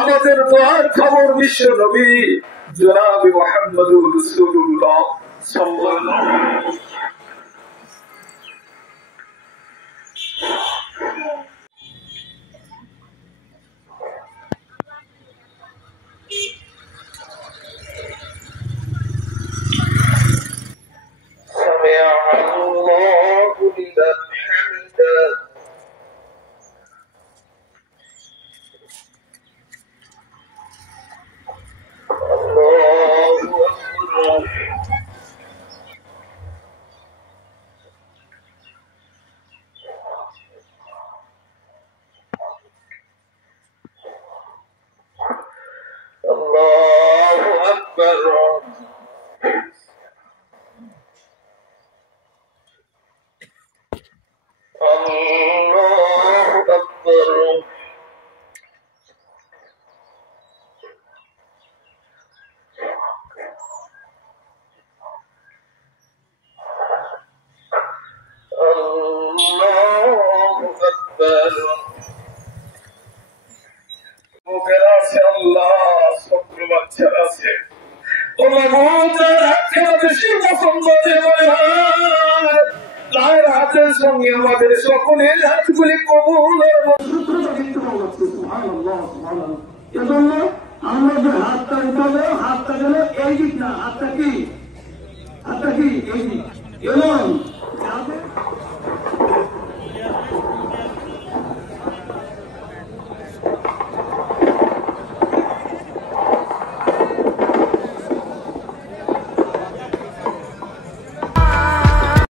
আমাদের দোয়ার খবর বিশ্ব নবী জনাব মুহাম্মদুর রাসূলুল্লাহ সাল্লাল্লাহু আলাইহি ওয়াসাল্লাম। সঙ্গে আমাদের সকলের হাতগুলি কবুল এজন্য আমরা যে হাতটা উঠাবো, হাতটা যেন এই দিক না, হাতটা কি এই দিক এবং